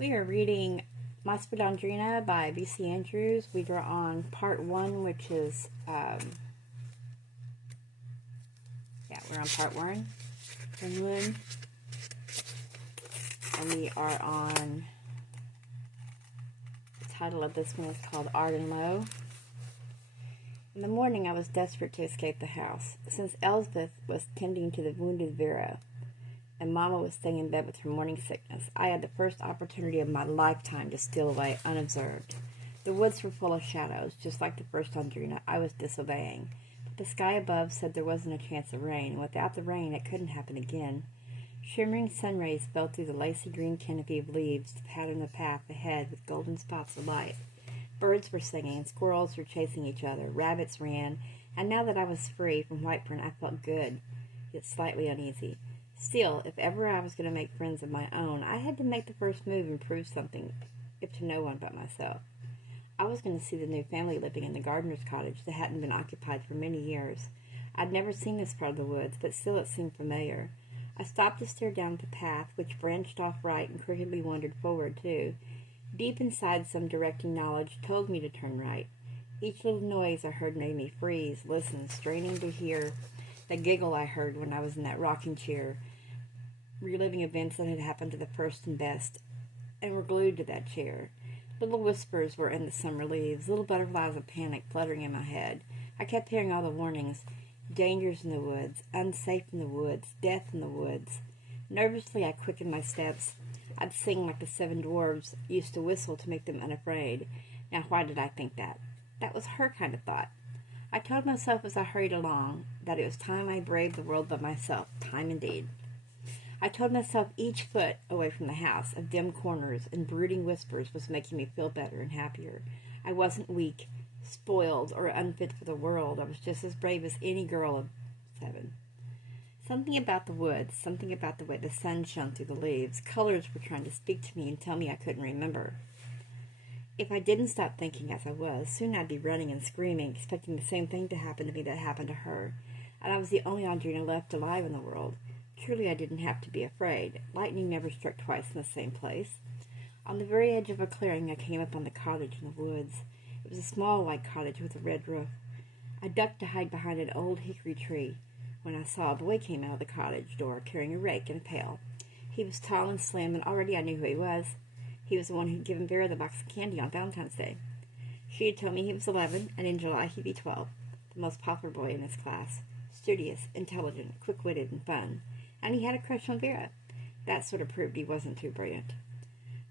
We are reading Audrina by v.c.Andrews. We are on part 1, which is, we're on part 1. And we are on, the title of this one is called Arden, Lowe. In the morning, I was desperate to escape the house, since Elsbeth was tending to the wounded Vera, and Mama was staying in bed with her morning sickness. I had the first opportunity of my lifetime to steal away unobserved. The woods were full of shadows, just like the first Audrina. I was disobeying. But the sky above said there wasn't a chance of rain, and without the rain it couldn't happen again. Shimmering sun rays fell through the lacy green canopy of leaves to pattern the path ahead with golden spots of light. Birds were singing, squirrels were chasing each other, rabbits ran, and now that I was free from Whitefern, I felt good, yet slightly uneasy. Still, if ever I was going to make friends of my own, I had to make the first move and prove something, if to no one but myself. I was going to see the new family living in the gardener's cottage that hadn't been occupied for many years. I'd never seen this part of the woods, but still it seemed familiar. I stopped to stare down the path, which branched off right and crookedly wandered forward, too. Deep inside, some directing knowledge told me to turn right. Each little noise I heard made me freeze, listen, straining to hear the giggle I heard when I was in that rocking chair, reliving events that had happened to the first and best, and were glued to that chair. Little whispers were in the summer leaves, little butterflies of panic fluttering in my head. I kept hearing all the warnings: dangers in the woods, unsafe in the woods, death in the woods. Nervously, I quickened my steps. I'd sing like the 7 dwarves used to whistle to make them unafraid. Now, why did I think that? That was her kind of thought. I told myself as I hurried along that it was time I braved the world by myself. Time indeed. I told myself each foot away from the house, of dim corners and brooding whispers, was making me feel better and happier. I wasn't weak, spoiled, or unfit for the world. I was just as brave as any girl of 7. Something about the woods, something about the way the sun shone through the leaves, colors were trying to speak to me and tell me I couldn't remember. If I didn't stop thinking as I was, soon I'd be running and screaming, expecting the same thing to happen to me that happened to her. And I was the only Audrina left alive in the world. Surely I didn't have to be afraid. Lightning never struck twice in the same place. On the very edge of a clearing, I came upon the cottage in the woods. It was a small white cottage with a red roof. I ducked to hide behind an old hickory tree when I saw a boy came out of the cottage door carrying a rake and a pail. He was tall and slim, and already I knew who he was. He was the one who'd given Vera the box of candy on Valentine's Day. She had told me he was 11, and in July he'd be 12, the most popular boy in his class. Studious, intelligent, quick-witted, and fun. And he had a crush on Vera. That sort of proved he wasn't too brilliant.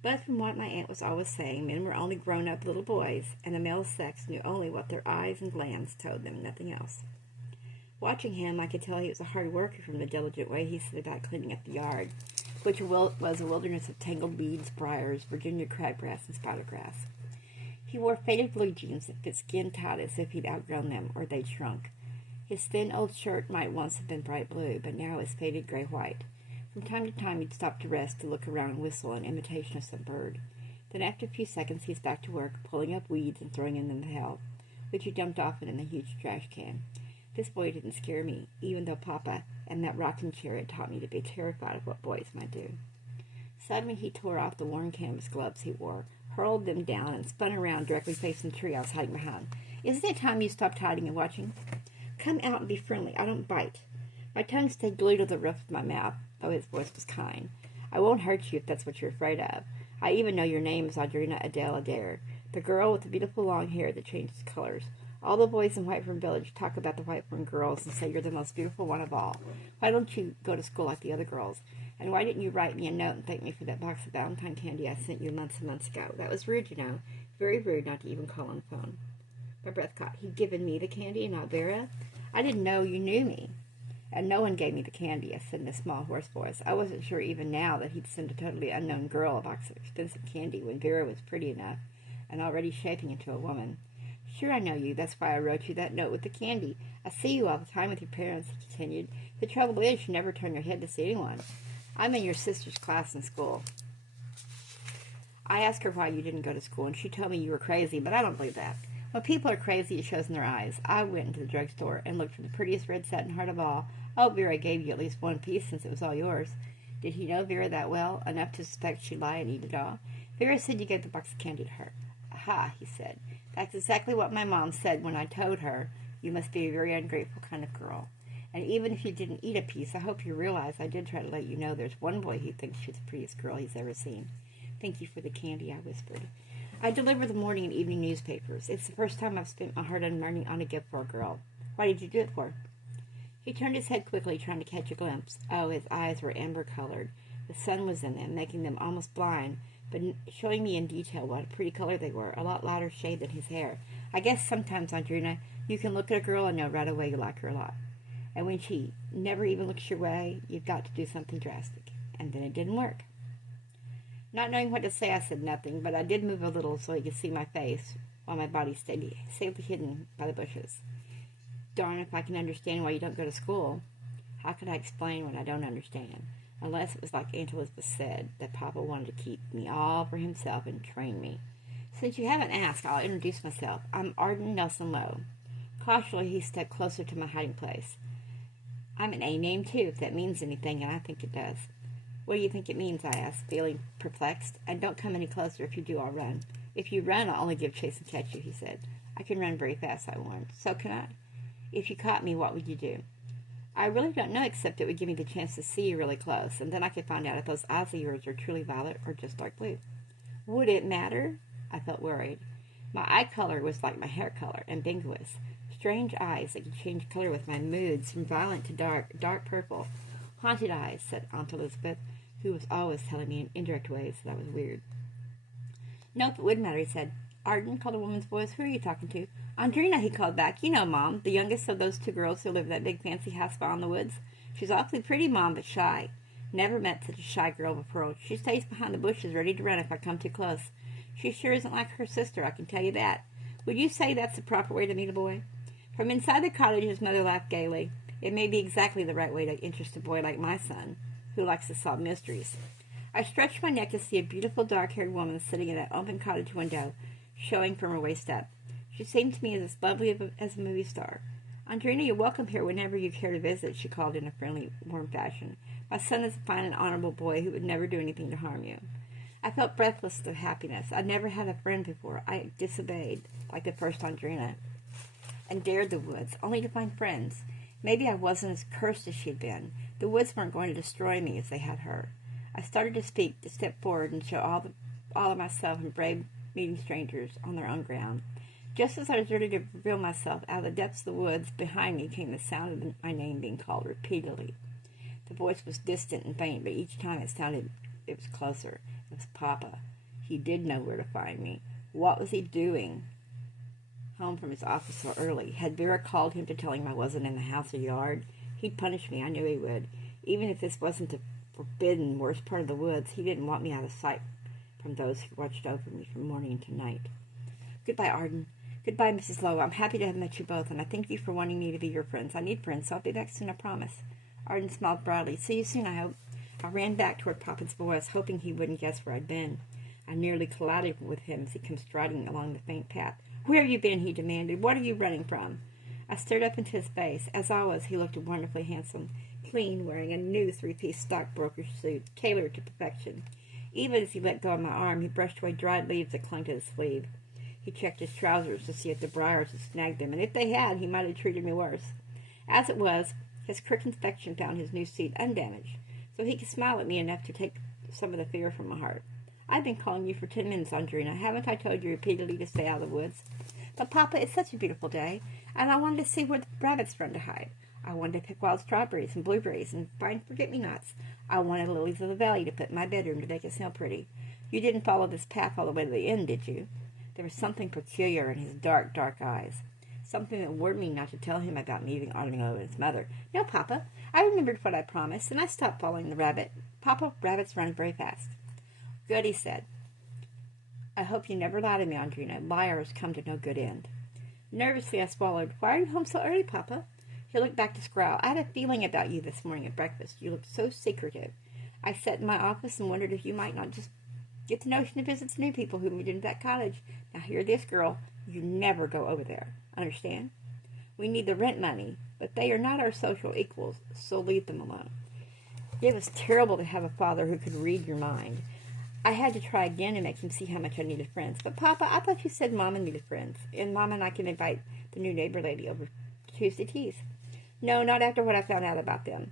But from what my aunt was always saying, men were only grown-up little boys, and the male sex knew only what their eyes and glands told them, nothing else. Watching him, I could tell he was a hard worker from the diligent way he set about cleaning up the yard, which was a wilderness of tangled weeds, briars, Virginia crabgrass, and spoudergrass. He wore faded blue jeans that fit skin tight as if he'd outgrown them, or they'd shrunk. His thin old shirt might once have been bright blue, but now it was faded gray-white. From time to time he'd stop to rest, to look around and whistle in imitation of some bird. Then after a few seconds he's back to work, pulling up weeds and throwing them in the pail, which he dumped often in the huge trash can. This boy didn't scare me, even though Papa and that rocking chair had taught me to be terrified of what boys might do. Suddenly he tore off the worn canvas gloves he wore, hurled them down, and spun around directly facing the tree I was hiding behind. "Isn't it time you stopped hiding and watching? Come out and be friendly. I don't bite." My tongue stayed glued to the roof of my mouth, though his voice was kind. "I won't hurt you if that's what you're afraid of. I even know your name is Audrina Adele Adair, the girl with the beautiful long hair that changes colors. All the boys in Whitefern Village talk about the Whitefern girls and say you're the most beautiful one of all. Why don't you go to school like the other girls? And why didn't you write me a note and thank me for that box of Valentine candy I sent you months and months ago? That was rude, you know. Very rude not to even call on the phone." My breath caught. He'd given me the candy and not Vera? "I didn't know you knew me." "And no one gave me the candy," I said in a small, hoarse voice. I wasn't sure even now that he'd send a totally unknown girl a box of expensive candy when Vera was pretty enough and already shaping into a woman. "Sure I know you. That's why I wrote you that note with the candy. I see you all the time with your parents," he continued. "The trouble is you never turn your head to see anyone. I'm in your sister's class in school. I asked her why you didn't go to school, and she told me you were crazy, but I don't believe that. When people are crazy, it shows in their eyes. I went into the drugstore and looked for the prettiest red satin heart of all. Oh, Vera gave you at least one piece since it was all yours. Did he know Vera that well, enough to suspect she'd lie and eat it all? Vera said you gave the box of candy to her. Aha, he said. That's exactly what my mom said when I told her you must be a very ungrateful kind of girl. And even if you didn't eat a piece, I hope you realize I did try to let you know there's one boy who thinks you're the prettiest girl he's ever seen. Thank you for the candy, I whispered. I deliver the morning and evening newspapers. It's the first time I've spent my hard-earned money on a gift for a girl. Why did you do it for? He turned his head quickly, trying to catch a glimpse. Oh, his eyes were amber-colored. The sun was in them, making them almost blind, but showing me in detail what a pretty color they were, a lot lighter shade than his hair. I guess sometimes, Audrina, you can look at a girl and know right away you like her a lot. And when she never even looks your way, you've got to do something drastic. And then it didn't work. Not knowing what to say, I said nothing, but I did move a little so he could see my face, while my body stayed safely hidden by the bushes. Darn if I can understand why you don't go to school. How could I explain what I don't understand? Unless it was like Aunt Elizabeth said, that Papa wanted to keep me all for himself and train me. Since you haven't asked, I'll introduce myself. I'm Arden Nelson Lowe. Cautiously, he stepped closer to my hiding place. I'm an A name, too, if that means anything, and I think it does. What do you think it means, I asked, feeling perplexed. And don't come any closer. If you do, I'll run. If you run, I'll only give chase and catch you, he said. I can run very fast, I warned. So can I? If you caught me, what would you do? I really don't know, except it would give me the chance to see you really close, and then I could find out if those eyes of yours are truly violet or just dark blue. Would it matter? I felt worried. My eye color was like my hair color, ambiguous. Strange eyes that could change color with my moods from violet to dark purple. Haunted eyes, said Aunt Elizabeth, who was always telling me in indirect ways that I was weird. Nope, it wouldn't matter, he said. Arden, called a woman's voice. Who are you talking to? Audrina, he called back. You know, Mom, the youngest of those two girls who live in that big fancy house far in the woods. She's awfully pretty, Mom, but shy. Never met such a shy girl before. She stays behind the bushes, ready to run if I come too close. She sure isn't like her sister, I can tell you that. Would you say that's the proper way to meet a boy? From inside the cottage, his mother laughed gaily. It may be exactly the right way to interest a boy like my son, who likes to solve mysteries. I stretched my neck to see a beautiful dark-haired woman sitting in an open cottage window, showing from her waist up. She seemed to me as lovely as a movie star. Audrina, you're welcome here whenever you care to visit, she called in a friendly, warm fashion. My son is a fine and honorable boy who would never do anything to harm you. I felt breathless with happiness. I'd never had a friend before. I disobeyed, like the first Audrina, and dared the woods, only to find friends. Maybe I wasn't as cursed as she'd been. The woods weren't going to destroy me as they had her. I started to speak, to step forward and show all of myself and brave meeting strangers on their own ground. Just as I was ready to reveal myself, out of the depths of the woods behind me came the sound of my name being called repeatedly. The voice was distant and faint, but each time it sounded, it was closer. It was Papa. He did know where to find me. What was he doing home from his office so early? Had Vera called him to tell him I wasn't in the house or yard? He'd punish me. I knew he would. Even if this wasn't the forbidden worst part of the woods, he didn't want me out of sight from those who watched over me from morning to night. Goodbye, Arden. Goodbye, Mrs. Lowe. I'm happy to have met you both, and I thank you for wanting me to be your friends. I need friends, so I'll be back soon, I promise. Arden smiled broadly. See you soon, I hope. I ran back toward Papa's voice, hoping he wouldn't guess where I'd been. I nearly collided with him as he came striding along the faint path. Where have you been? He demanded. What are you running from? I stared up into his face. As always, he looked wonderfully handsome, clean, wearing a new three-piece stockbroker's suit, tailored to perfection. Even as he let go of my arm, he brushed away dried leaves that clung to his sleeve. He checked his trousers to see if the briars had snagged them, and if they had, he might have treated me worse. As it was, his quick inspection found his new suit undamaged, so he could smile at me enough to take some of the fear from my heart. I've been calling you for 10 minutes, Audrina. Haven't I told you repeatedly to stay out of the woods? But, Papa, it's such a beautiful day, and I wanted to see where the rabbits run to hide. I wanted to pick wild strawberries and blueberries and find forget-me-nots. I wanted lilies of the valley to put in my bedroom to make it smell pretty. You didn't follow this path all the way to the end, did you? There was something peculiar in his dark, dark eyes. Something that warned me not to tell him about meeting Arden and his mother. No, Papa. I remembered what I promised, and I stopped following the rabbit. Papa, rabbits run very fast. Good, he said. I hope you never lie to me, Audrina. Liars come to no good end. Nervously, I swallowed. Why are you home so early, Papa? He looked back to Scrowl. I had a feeling about you this morning at breakfast. You looked so secretive. I sat in my office and wondered if you might not just get the notion to visit some new people who moved into that cottage. Now, hear this, girl. You never go over there. Understand? We need the rent money, but they are not our social equals, so leave them alone. It was terrible to have a father who could read your mind. I had to try again to make him see how much I needed friends. But, Papa, I thought you said Mama needed friends, and Mama and I can invite the new neighbor lady over Tuesday teas. No, not after what I found out about them.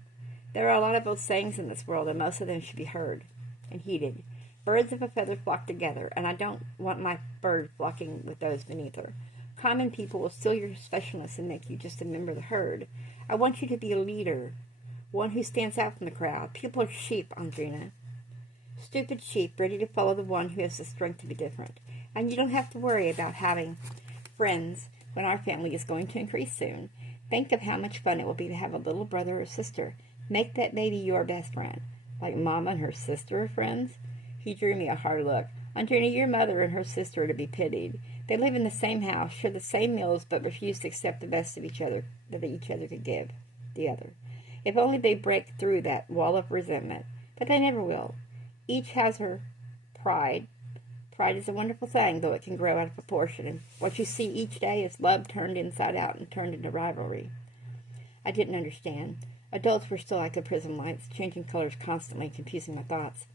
There are a lot of old sayings in this world, and most of them should be heard and heeded. Birds of a feather flock together, and I don't want my bird flocking with those beneath her. Common people will steal your specialness and make you just a member of the herd. I want you to be a leader, one who stands out from the crowd. People are sheep, Audrina. Stupid sheep, ready to follow the one who has the strength to be different. And you don't have to worry about having friends when our family is going to increase soon. Think of how much fun it will be to have a little brother or sister. Make that baby your best friend. Like Mama and her sister are friends? He drew me a hard look. Audrina, your mother and her sister are to be pitied. They live in the same house, share the same meals, but refuse to accept the best of each other that each other could give the other. If only they break through that wall of resentment. But they never will. Each has her pride. Pride is a wonderful thing, though it can grow out of proportion, and what you see each day is love turned inside out and turned into rivalry. I didn't understand. Adults were still like the prism lights, changing colors constantly and confusing my thoughts.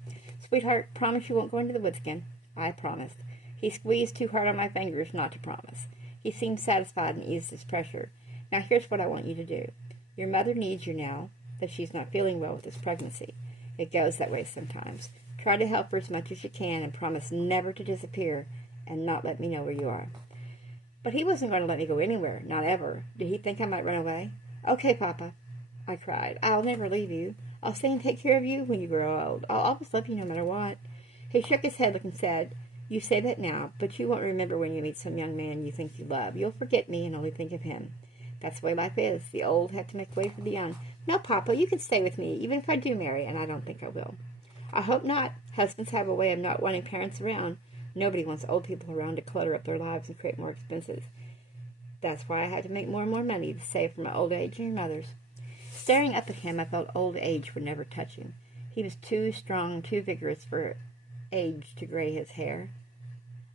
Sweetheart, promise you won't go into the woods again. I promised. He squeezed too hard on my fingers not to promise. He seemed satisfied and eased his pressure. Now here's what I want you to do. Your mother needs you now that she's not feeling well with this pregnancy. It goes that way sometimes. Try to help her as much as you can and promise never to disappear and not let me know where you are. But he wasn't going to let me go anywhere, not ever. Did he think I might run away? Okay, Papa, I cried. I'll never leave you. I'll stay and take care of you when you grow old. I'll always love you no matter what. He shook his head looking sad. You say that now, but you won't remember when you meet some young man you think you love. You'll forget me and only think of him. That's the way life is. The old have to make way for the young. No, Papa, you can stay with me, even if I do marry, and I don't think I will. I hope not. Husbands have a way of not wanting parents around. Nobody wants old people around to clutter up their lives and create more expenses. That's why I had to make more and more money to save for my old age and your mother's. Staring up at him, I felt old age would never touch him. He was too strong, too vigorous for age to gray his hair,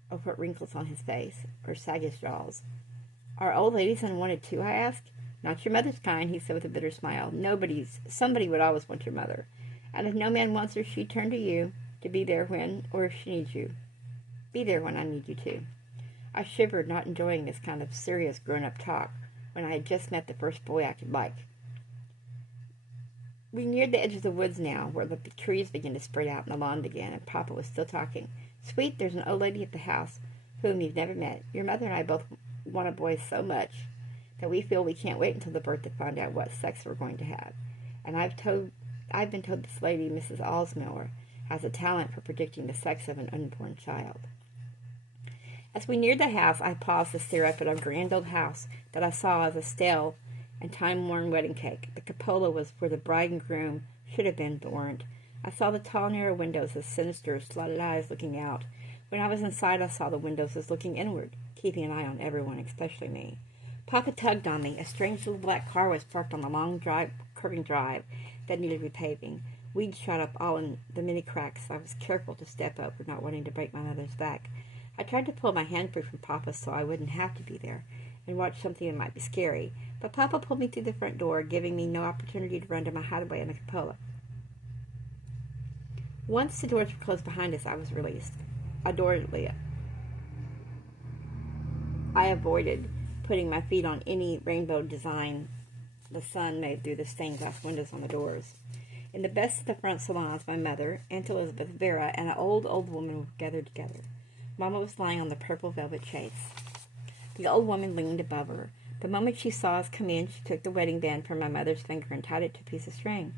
or put wrinkles on his face, or sag his jaws. Are old ladies unwanted too, I asked. Not your mother's kind, he said with a bitter smile. Somebody would always want your mother. And if no man wants her, she'd turn to you to be there when, or if she needs you. Be there when I need you to. I shivered, not enjoying this kind of serious grown-up talk, when I had just met the first boy I could like. We neared the edge of the woods now, where the trees began to spread out and the lawn began, and Papa was still talking. Sweet, there's an old lady at the house whom you've never met. Your mother and I both want a boy so much that we feel we can't wait until the birth to find out what sex we're going to have. And I've been told this lady, Mrs. Alsmiller, has a talent for predicting the sex of an unborn child. As we neared the house, I paused to stare up at a grand old house that I saw as a stale and time-worn wedding cake. The cupola was where the bride and groom should have been, but weren't. I saw the tall, narrow windows as sinister, slotted eyes looking out. When I was inside, I saw the windows as looking inward, keeping an eye on everyone, especially me. Papa tugged on me. A strange little black car was parked on the long, curving drive that needed repaving. Weeds shot up all in the many cracks. I was careful to step up, not wanting to break my mother's back. I tried to pull my hand free from Papa so I wouldn't have to be there and watch something that might be scary. But Papa pulled me through the front door, giving me no opportunity to run to my hideaway in the cupola. Once the doors were closed behind us, I was released. Adroitly, I avoided putting my feet on any rainbow design the sun made through the stained glass windows on the doors. In the best of the front salons, my mother, Aunt Elizabeth, Vera, and an old woman were gathered together. Mama was lying on the purple velvet chaise. The old woman leaned above her. The moment she saw us come in, she took the wedding band from my mother's finger and tied it to a piece of string.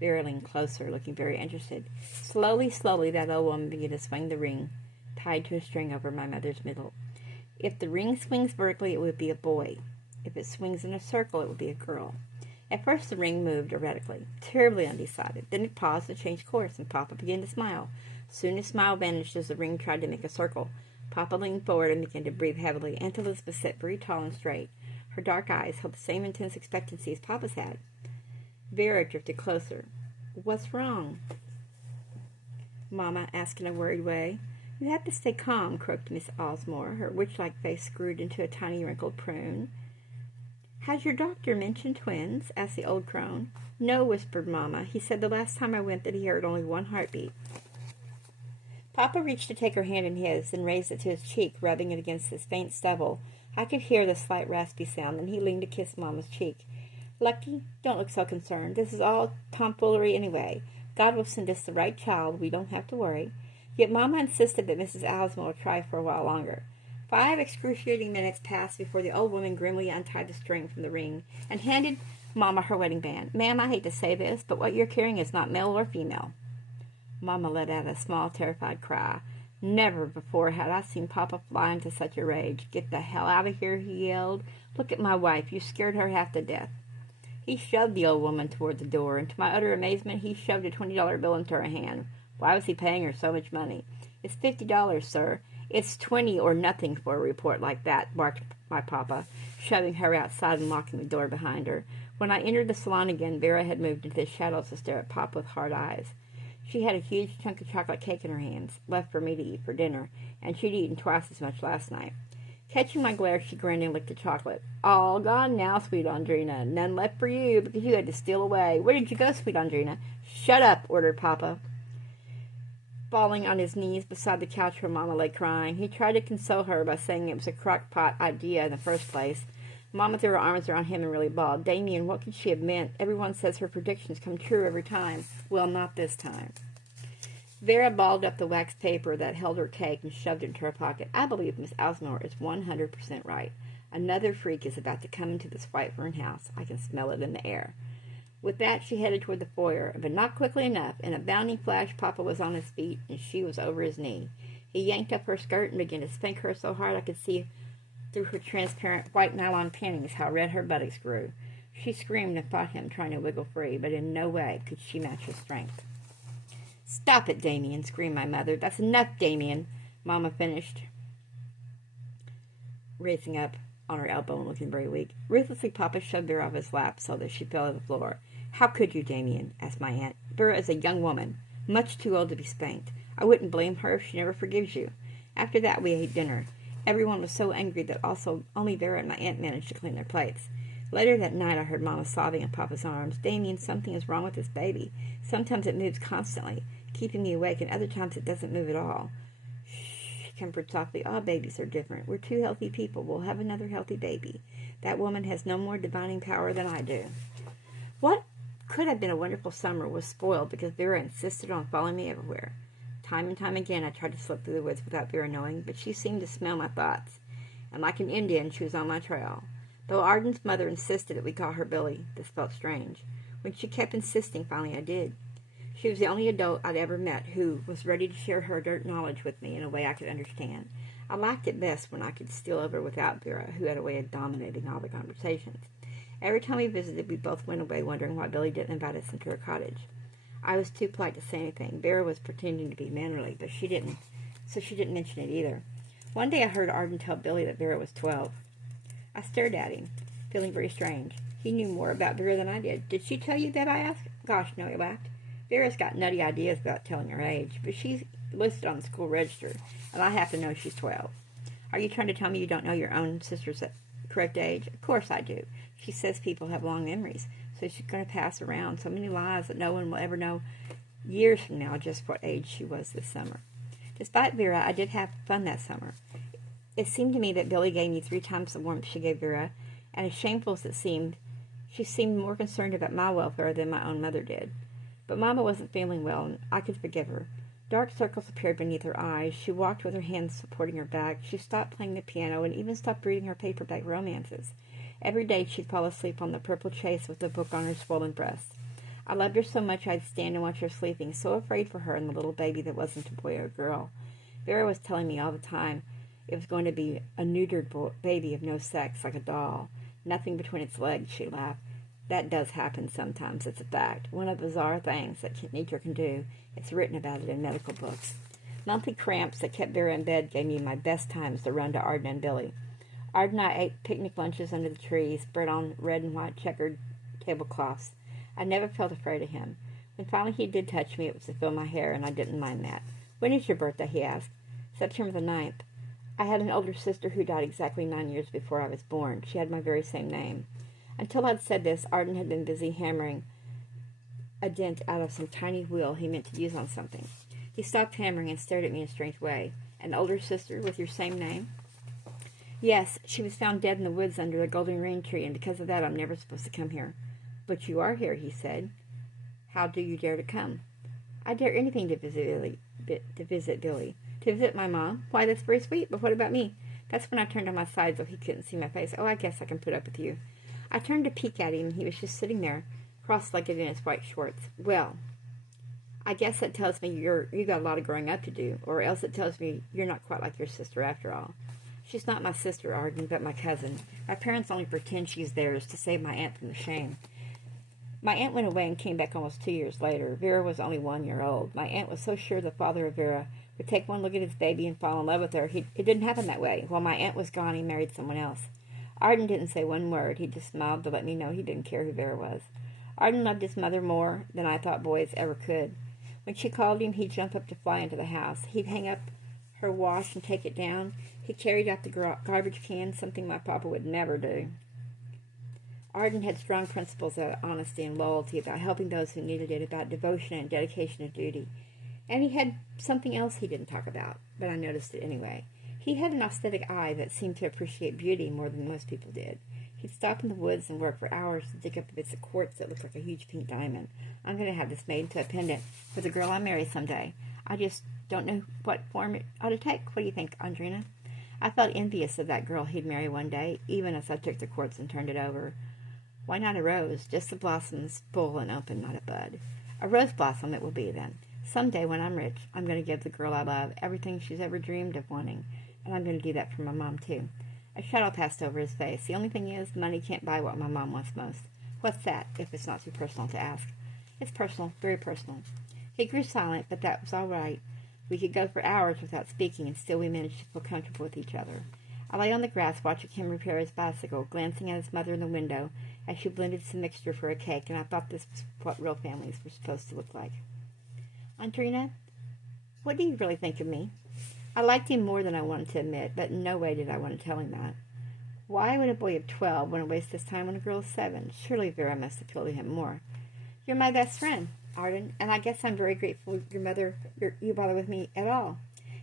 Vera leaned closer, looking very interested. Slowly, that old woman began to swing the ring, tied to a string over my mother's middle. If the ring swings vertically, it would be a boy. If it swings in a circle, it would be a girl. At first, the ring moved erratically, terribly undecided. Then it paused and changed course, and Papa began to smile. Soon his smile vanished as the ring tried to make a circle. Papa leaned forward and began to breathe heavily. Aunt Elizabeth sat very tall and straight. Her dark eyes held the same intense expectancy as Papa's had. Vera drifted closer. What's wrong? Mama asked in a worried way. You have to stay calm, croaked Miss Osmore, her witch-like face screwed into a tiny wrinkled prune. "Has your doctor mentioned twins?" asked the old crone. "No," whispered Mama. "He said the last time I went that he heard only one heartbeat." Papa reached to take her hand in his, then raised it to his cheek, rubbing it against his faint stubble. I could hear the slight raspy sound, and he leaned to kiss Mama's cheek. "Lucky, don't look so concerned. This is all tomfoolery anyway. God will send us the right child. We don't have to worry." Yet Mama insisted that Mrs. Alsman would try for a while longer. 5 excruciating minutes passed before the old woman grimly untied the string from the ring and handed Mama her wedding band. "Ma'am, I hate to say this, but what you're carrying is not male or female." Mama let out a small, terrified cry. Never before had I seen Papa fly into such a rage. "Get the hell out of here," he yelled. "Look at my wife. You scared her half to death." He shoved the old woman toward the door, and to my utter amazement, he shoved a $20 bill into her hand. Why was he paying her so much money? "It's $50, sir." "It's 20 or nothing for a report like that," barked my papa, shoving her outside and locking the door behind her. When I entered the salon again, Vera had moved into the shadows to stare at Papa with hard eyes. She had a huge chunk of chocolate cake in her hands, left for me to eat for dinner, and she'd eaten twice as much last night. Catching my glare, she grinned and licked the chocolate. "All gone now, sweet Audrina. None left for you, because you had to steal away. Where did you go, sweet Audrina?" "Shut up," ordered Papa, falling on his knees beside the couch where Mama lay crying. He tried to console her by saying it was a crock-pot idea in the first place. Mama threw her arms around him and really bawled. "Damien, what could she have meant? Everyone says her predictions come true every time." "Well, not this time." Vera balled up the wax paper that held her cake and shoved it into her pocket. "I believe Miss Alsnor is 100% right. Another freak is about to come into this White Fern house. I can smell it in the air." With that, she headed toward the foyer, but not quickly enough. In a bounding flash, Papa was on his feet, and she was over his knee. He yanked up her skirt and began to spank her so hard I could see through her transparent white nylon panties how red her buttocks grew. She screamed and fought him, trying to wiggle free, but in no way could she match his strength. "Stop it, Damien," screamed my mother. "That's enough, Damien," Mama finished, raising up on her elbow and looking very weak. Ruthlessly, Papa shoved her off his lap so that she fell to the floor. "How could you, Damien?" asked my aunt. "Vera is a young woman, much too old to be spanked. I wouldn't blame her if she never forgives you." After that, we ate dinner. Everyone was so angry that only Vera and my aunt managed to clean their plates. Later that night, I heard Mama sobbing in Papa's arms. "Damien, something is wrong with this baby. Sometimes it moves constantly, keeping me awake, and other times it doesn't move at all." She comforted softly. "All babies are different. We're 2 healthy people. We'll have another healthy baby. That woman has no more divining power than I do." What could have been a wonderful summer was spoiled because Vera insisted on following me everywhere. Time and time again, I tried to slip through the woods without Vera knowing, but she seemed to smell my thoughts, and like an Indian, she was on my trail. Though Arden's mother insisted that we call her Billy, this felt strange. When she kept insisting, finally I did. She was the only adult I'd ever met who was ready to share her dirt knowledge with me in a way I could understand. I liked it best when I could steal over without Vera, who had a way of dominating all the conversations. Every time we visited, we both went away wondering why Billy didn't invite us into her cottage. I was too polite to say anything. Vera was pretending to be mannerly, but she didn't mention it either. One day I heard Arden tell Billy that Vera was 12. I stared at him, feeling very strange. He knew more about Vera than I did. "Did she tell you that?" I asked. "Gosh, no," he laughed. "Vera's got nutty ideas about telling her age, but she's listed on the school register, and I have to know she's 12. "Are you trying to tell me you don't know your own sister's correct age?" "Of course I do. She says people have long memories, so she's going to pass around so many lies that no one will ever know years from now just what age she was this summer." Despite Vera, I did have fun that summer. It seemed to me that Billy gave me 3 times the warmth she gave Vera, and as shameful as it seemed, she seemed more concerned about my welfare than my own mother did. But Mama wasn't feeling well, and I could forgive her. Dark circles appeared beneath her eyes. She walked with her hands supporting her back. She stopped playing the piano and even stopped reading her paperback romances. Every day she'd fall asleep on the purple chase with the book on her swollen breast. I loved her so much I'd stand and watch her sleeping, so afraid for her and the little baby that wasn't a boy or a girl. Vera was telling me all the time it was going to be a neutered baby of no sex, like a doll. Nothing between its legs, she laughed. That does happen sometimes, it's a fact. One of the bizarre things that nature can do. It's written about it in medical books. Monthly cramps that kept Vera in bed gave me my best times to run to Arden and Billy. Arden and I ate picnic lunches under the trees, spread on red and white checkered tablecloths. I never felt afraid of him. When finally he did touch me, it was to feel my hair, and I didn't mind that. "When is your birthday?" he asked. "September the 9th. I had an older sister who died exactly 9 years before I was born. She had my very same name. Until I'd said this, Arden had been busy hammering a dent out of some tiny wheel he meant to use on something. He stopped hammering and stared at me in a strange way. An older sister with your same name? Yes, she was found dead in the woods under a golden rain tree, and because of that I'm never supposed to come here. But you are here, he said. How do you dare to come? I dare anything to visit Billy. To visit my mom? Why, that's very sweet, but what about me? That's when I turned on my side so he couldn't see my face. Oh, I guess I can put up with you. I turned to peek at him, and he was just sitting there, cross-legged in his white shorts. Well, I guess that tells me you got a lot of growing up to do, or else it tells me you're not quite like your sister after all. She's not my sister, Arden, but my cousin. My parents only pretend she's theirs to save my aunt from the shame. My aunt went away and came back almost 2 years later. Vera was only 1 year old. My aunt was so sure the father of Vera would take one look at his baby and fall in love with her. It didn't happen that way. While my aunt was gone, he married someone else. Arden didn't say one word. He just smiled to let me know he didn't care who Vera was. Arden loved his mother more than I thought boys ever could. When she called him, he'd jump up to fly into the house. He'd hang up her wash and take it down. He carried out the garbage can, something my papa would never do. Arden had strong principles of honesty and loyalty, about helping those who needed it, about devotion and dedication to duty. And he had something else he didn't talk about, but I noticed it anyway. He had an aesthetic eye that seemed to appreciate beauty more than most people did. He'd stop in the woods and work for hours to dig up bits of quartz that looked like a huge pink diamond. I'm going to have this made into a pendant for the girl I marry someday. I just don't know what form it ought to take. What do you think, Audrina? I felt envious of that girl he'd marry one day, even as I took the quartz and turned it over. Why not a rose? Just the blossoms full and open, not a bud. A rose blossom it will be, then. Someday, when I'm rich, I'm going to give the girl I love everything she's ever dreamed of wanting. And I'm going to do that for my mom, too. A shadow passed over his face. The only thing is, money can't buy what my mom wants most. What's that, if it's not too personal to ask? It's personal, very personal. He grew silent, but that was all right. We could go for hours without speaking, and still we managed to feel comfortable with each other. I lay on the grass watching him repair his bicycle, glancing at his mother in the window as she blended some mixture for a cake, and I thought this was what real families were supposed to look like. Audrina, what do you really think of me? I liked him more than I wanted to admit, but in no way did I want to tell him that. Why would a boy of 12 want to waste his time on a girl of 7? Surely Vera must appeal to him more. You're my best friend, Arden, and I guess I'm very grateful you bother with me at all.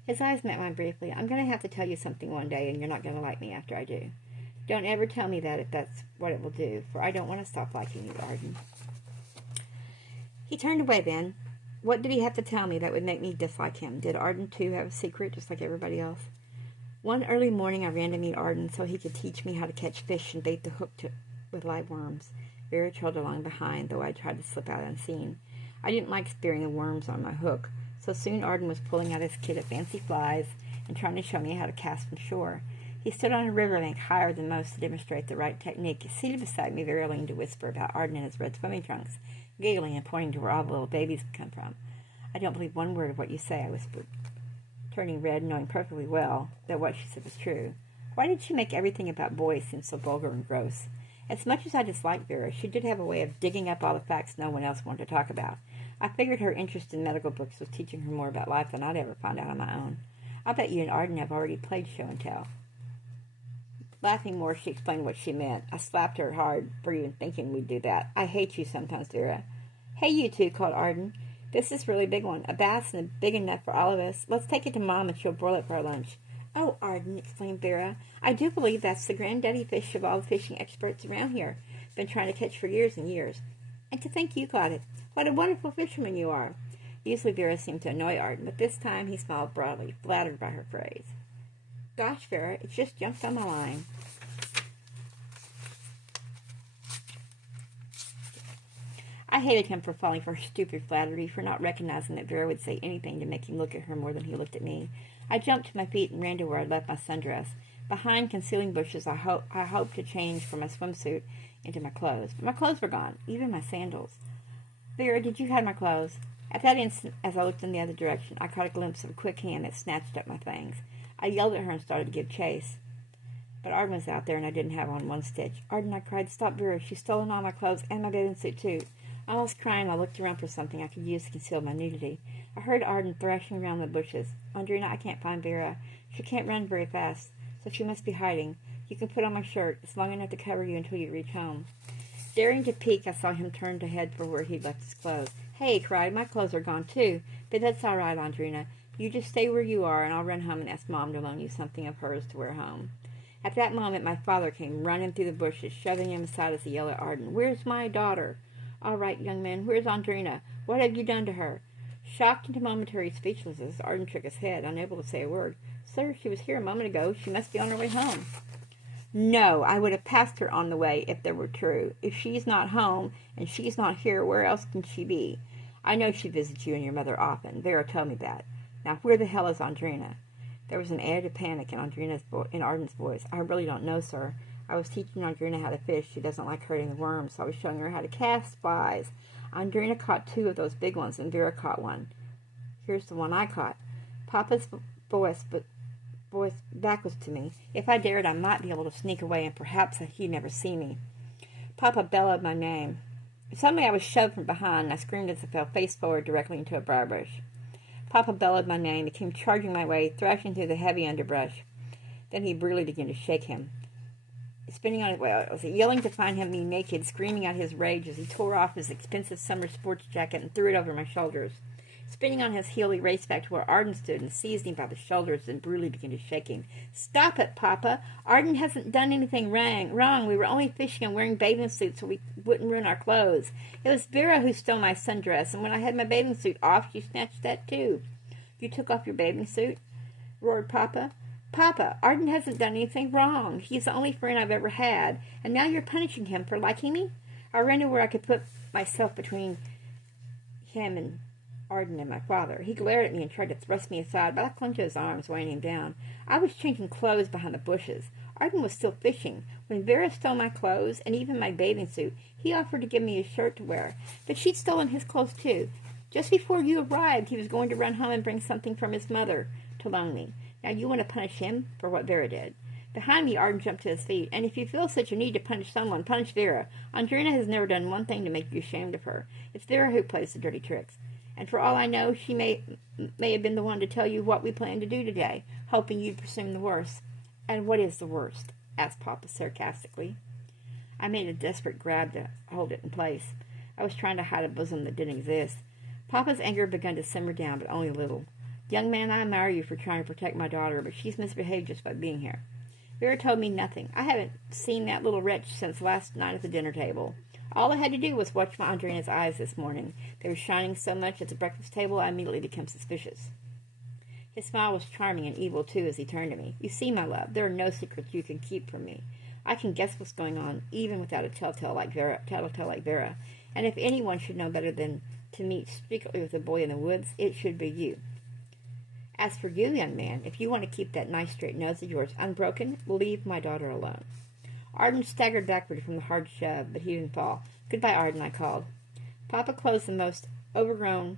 His eyes met mine briefly. I'm going to have to tell you something one day, and you're not going to like me after I do. Don't ever tell me that if that's what it will do, for I don't want to stop liking you, Arden. He turned away then. What did he have to tell me that would make me dislike him? Did Arden, too, have a secret, just like everybody else? One early morning I ran to meet Arden so he could teach me how to catch fish and bait the hook with live worms. Vera trailed along behind, though I tried to slip out unseen. I didn't like spearing the worms on my hook, so soon Arden was pulling out his kit of fancy flies and trying to show me how to cast from shore. He stood on a riverbank higher than most to demonstrate the right technique. Seated beside me, Vera leaned to whisper about Arden and his red swimming trunks, giggling and pointing to where all the little babies would come from. I don't believe one word of what you say, I whispered, turning red, knowing perfectly well that what she said was true. Why did she make everything about boys seem so vulgar and gross? As much as I disliked Vera, she did have a way of digging up all the facts no one else wanted to talk about. I figured her interest in medical books was teaching her more about life than I'd ever find out on my own. I bet you and Arden have already played show and tell. Laughing more, she explained what she meant. I slapped her hard for even thinking we'd do that. I hate you sometimes, Vera. Hey, you two, called Arden. This is a really big one. A bass and big enough for all of us. Let's take it to Mom and she'll broil it for our lunch. Oh, Arden, exclaimed Vera. I do believe that's the granddaddy fish of all the fishing experts around here. Been trying to catch for years and years. And to think you caught it. What a wonderful fisherman you are. Usually Vera seemed to annoy Arden, but this time he smiled broadly, flattered by her praise. Gosh, Vera, it's just jumped on my line. I hated him for falling for her stupid flattery, for not recognizing that Vera would say anything to make him look at her more than he looked at me. I jumped to my feet and ran to where I'd left my sundress. Behind concealing bushes, I hoped to change from my swimsuit into my clothes. But my clothes were gone, even my sandals. Vera, did you hide my clothes? At that instant, as I looked in the other direction, I caught a glimpse of a quick hand that snatched up my things. I yelled at her and started to give chase. But Arden was out there, and I didn't have on one stitch. Arden, I cried, stop Vera. She's stolen all my clothes and my bathing suit, too. Almost crying, I looked around for something I could use to conceal my nudity. I heard Arden thrashing around the bushes. Audrina, I can't find Vera. She can't run very fast, so she must be hiding. You can put on my shirt. It's long enough to cover you until you reach home. Daring to peek, I saw him turn to head for where he'd left his clothes. Hey, he cried, my clothes are gone too. But that's all right, Audrina. You just stay where you are, and I'll run home and ask Mom to loan you something of hers to wear home. At that moment, my father came running through the bushes, shoving him aside as he yelled at Arden. Where's my daughter? All right, young man, where's Audrina? What have you done to her? Shocked into momentary speechlessness, Arden shook his head, unable to say a word. Sir, she was here a moment ago. She must be on her way home. No, I would have passed her on the way if that were true. If she's not home, and she's not here, where else can she be? I know she visits you and your mother often. Vera told me that. Now, where the hell is Audrina? There was an added panic in Arden's voice. I really don't know, sir. I was teaching Audrina how to fish. She doesn't like hurting the worms, so I was showing her how to cast flies. Audrina caught 2 of those big ones, and Vera caught one. Here's the one I caught. Papa's voice back was to me. If I dared, I might be able to sneak away, and perhaps he'd never see me. Papa bellowed my name. Suddenly I was shoved from behind, and I screamed as I fell face forward directly into a briar bush. Papa bellowed my name. He came charging my way, thrashing through the heavy underbrush. Then he brutally began to shake him. Spinning on his way, I was yelling to find him me naked, screaming out his rage as he tore off his expensive summer sports jacket and threw it over my shoulders. Spinning on his heel, he raced back to where Arden stood and seized him by the shoulders and brutally began to shake him. Stop it, Papa! Arden hasn't done anything wrong. We were only fishing and wearing bathing suits so we wouldn't ruin our clothes. It was Vera who stole my sundress, and when I had my bathing suit off, she snatched that too. You took off your bathing suit? Roared Papa. Papa, Arden hasn't done anything wrong. He's the only friend I've ever had, and now you're punishing him for liking me? I ran to where I could put myself between him and Arden and my father. He glared at me and tried to thrust me aside, but I clung to his arms, weighing him down. I was changing clothes behind the bushes. Arden was still fishing. When Vera stole my clothes, and even my bathing suit, he offered to give me his shirt to wear. But she'd stolen his clothes too. Just before you arrived, he was going to run home and bring something from his mother to loan me. Now you want to punish him for what Vera did. Behind me, Arden jumped to his feet. And if you feel such a need to punish someone, punish Vera. Audrina has never done one thing to make you ashamed of her. It's Vera who plays the dirty tricks. And for all I know, she may have been the one to tell you what we plan to do today, hoping you'd presume the worst. And what is the worst? Asked Papa sarcastically. I made a desperate grab to hold it in place. I was trying to hide a bosom that didn't exist. Papa's anger began to simmer down, but only a little. Young man, I admire you for trying to protect my daughter, but she's misbehaved just by being here. Vera told me nothing. I haven't seen that little wretch since last night at the dinner table. All I had to do was watch my Audrina's eyes this morning. They were shining so much at the breakfast table, I immediately became suspicious. His smile was charming and evil, too, as he turned to me. You see, my love, there are no secrets you can keep from me. I can guess what's going on, even without a tattletale like Vera. And if anyone should know better than to meet secretly with a boy in the woods, it should be you. As for you, young man, if you want to keep that nice straight nose of yours unbroken, leave my daughter alone. Arden staggered backward from the hard shove, but he didn't fall. Goodbye, Arden, I called. Papa chose the most overgrown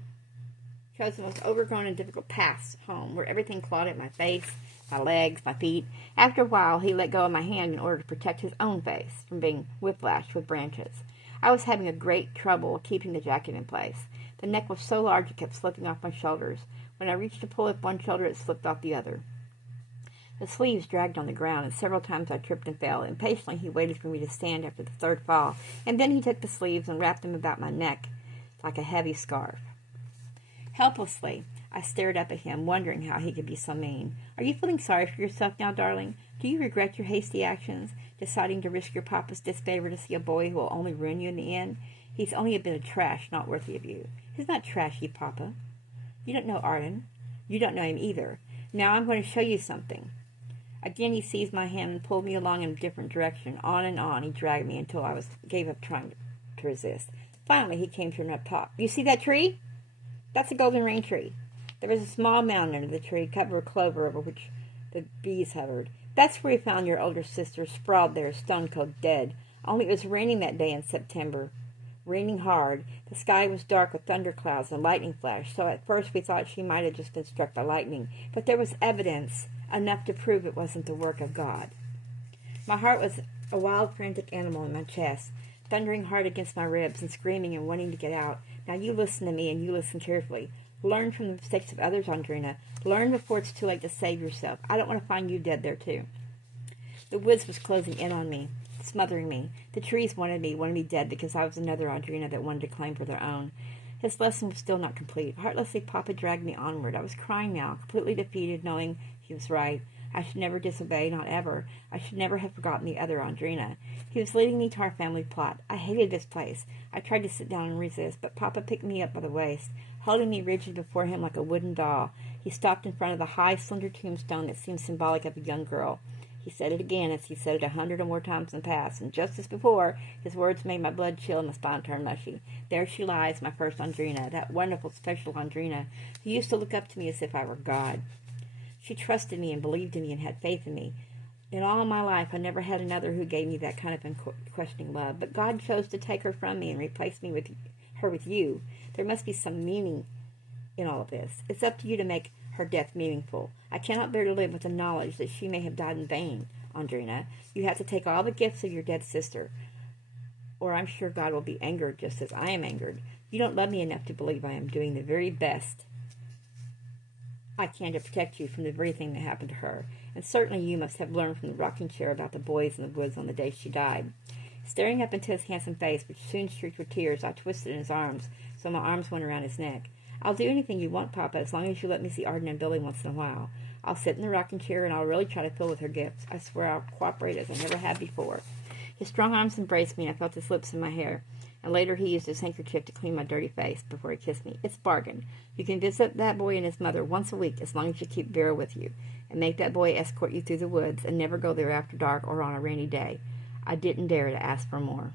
and difficult paths home, where everything clawed at my face, my legs, my feet. After a while, he let go of my hand in order to protect his own face from being whiplashed with branches. I was having a great trouble keeping the jacket in place. The neck was so large it kept slipping off my shoulders. When I reached to pull up one shoulder, it slipped off the other. The sleeves dragged on the ground, and several times I tripped and fell. Impatiently, he waited for me to stand after the third fall, and then he took the sleeves and wrapped them about my neck like a heavy scarf. Helplessly, I stared up at him, wondering how he could be so mean. Are you feeling sorry for yourself now, darling? Do you regret your hasty actions, deciding to risk your papa's disfavor to see a boy who will only ruin you in the end? He's only a bit of trash, not worthy of you. He's not trashy, Papa. You don't know Arden. You don't know him either. Now I'm going to show you something. Again he seized my hand and pulled me along in a different direction. On and on he dragged me until I gave up trying to resist. Finally he came to an up top. You see that tree? That's a golden rain tree. There was a small mound under the tree, covered with clover over which the bees hovered. That's where we found your older sister sprawled there, stone-cold dead. Only it was raining that day in September. Raining hard. The sky was dark with thunderclouds and lightning flash, so at first we thought she might have just been struck by lightning. But there was evidence enough to prove it wasn't the work of God. My heart was a wild, frantic animal in my chest, thundering hard against my ribs and screaming and wanting to get out. Now you listen to me, and you listen carefully. Learn from the mistakes of others, Audrina. Learn before it's too late to save yourself. I don't want to find you dead there, too. The woods was closing in on me, smothering me. The trees wanted me dead because I was another Audrina that wanted to claim for their own. His lesson was still not complete. Heartlessly, Papa dragged me onward. I was crying now, completely defeated, knowing he was right. I should never disobey, not ever. I should never have forgotten the other Audrina. He was leading me to our family plot. I hated this place. I tried to sit down and resist, but Papa picked me up by the waist, holding me rigid before him like a wooden doll. He stopped in front of the high, slender tombstone that seemed symbolic of a young girl. He said it again, as he said it 100 or more times in the past, and just as before, his words made my blood chill and my spine turn mushy. There she lies, my first Audrina, that wonderful, special Audrina, who used to look up to me as if I were God. She trusted me and believed in me and had faith in me. In all my life, I never had another who gave me that kind of unquestioning love, but God chose to take her from me and replace me with her with you. There must be some meaning in all of this. It's up to you to make her death meaningful. I cannot bear to live with the knowledge that she may have died in vain, Audrina. You have to take all the gifts of your dead sister, or I'm sure God will be angered just as I am angered. You don't love me enough to believe I am doing the very best I can to protect you from the very thing that happened to her. And certainly you must have learned from the rocking chair about the boys in the woods on the day she died. Staring up into his handsome face, which soon streaked with tears, I twisted in his arms, so my arms went around his neck. I'll do anything you want, Papa, as long as you let me see Arden and Billy once in a while. I'll sit in the rocking chair, and I'll really try to fill with her gifts. I swear I'll cooperate as I never have before. His strong arms embraced me, and I felt his lips in my hair. And later he used his handkerchief to clean my dirty face before he kissed me. It's bargain. You can visit that boy and his mother once a week as long as you keep Vera with you, and make that boy escort you through the woods and never go there after dark or on a rainy day. I didn't dare to ask for more.